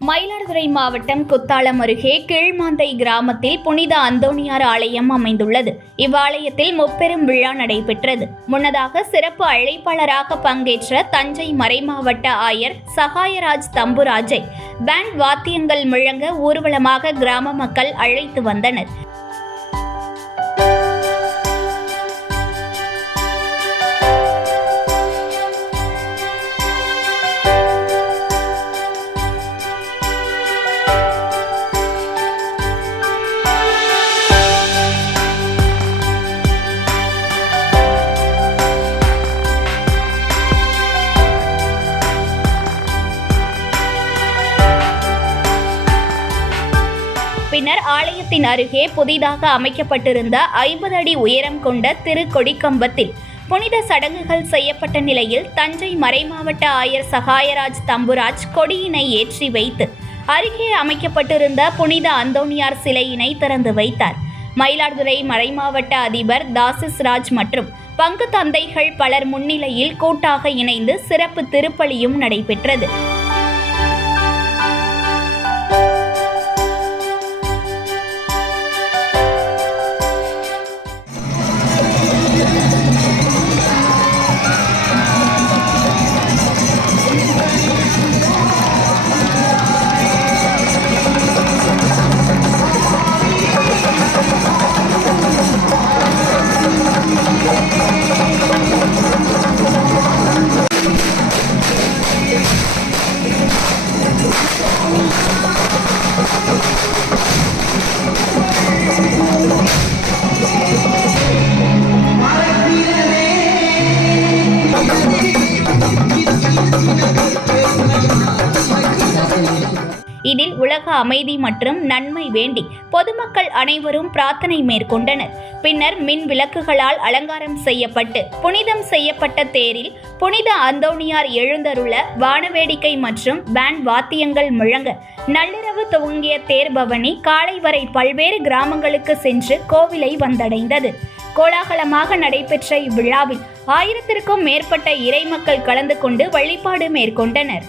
மயிலாடுதுறை மாவட்டம் குத்தாலம் அருகே கீழ்மாந்தை கிராமத்தில் புனித அந்தோணியார் ஆலயம் அமைந்துள்ளது. இவ்வாலயத்தில் முப்பெரும் விழா நடைபெற்றது. முன்னதாக சிறப்பு அழைப்பாளராக பங்கேற்ற தஞ்சை மறைமாவட்ட ஆயர் சகாயராஜ் தம்புராஜை பேண்ட் வாத்தியங்கள் முழங்க ஊர்வலமாக கிராம மக்கள் அழைத்து வந்தனர். பின்னர் ஆலயத்தின் அருகே புதிதாக அமைக்கப்பட்டிருந்த 50 அடி உயரம் கொண்ட திருக்கொடிக்கம்பத்தில் புனித சடங்குகள் செய்யப்பட்ட நிலையில் தஞ்சை மறைமாவட்ட ஆயர் சகாயராஜ் தம்புராஜ் கொடியினை ஏற்றி வைத்து அருகே அமைக்கப்பட்டிருந்த புனித அந்தோணியார் சிலையினை திறந்து வைத்தார். மயிலாடுதுறை மறைமாவட்ட அதிபர் தாசிஸ்ராஜ் மற்றும் பங்கு தந்தைகள் பலர் முன்னிலையில் கூட்டாக இணைந்து சிறப்பு திருப்பலியும் நடைபெற்றது. இதில் உலக அமைதி மற்றும் நன்மை வேண்டி பொதுமக்கள் அனைவரும் பிரார்த்தனை மேற்கொண்டனர். பின்னர் மின் விளக்குகளால் அலங்காரம் செய்யப்பட்டு புனிதம் செய்யப்பட்ட தேரில் புனித அந்தோணியார் எழுந்தருள வானவேடிக்கை மற்றும் பேண்ட் வாத்தியங்கள் முழங்க நள்ளிரவு துவங்கிய தேர் பவனி காலை வரை பல்வேறு கிராமங்களுக்கு சென்று கோவிலை வந்தடைந்தது. கோலாகலமாக நடைபெற்ற இவ்விழாவில் 1000க்கும் மேற்பட்ட இறைமக்கள் கலந்து கொண்டு வழிபாடு மேற்கொண்டனர்.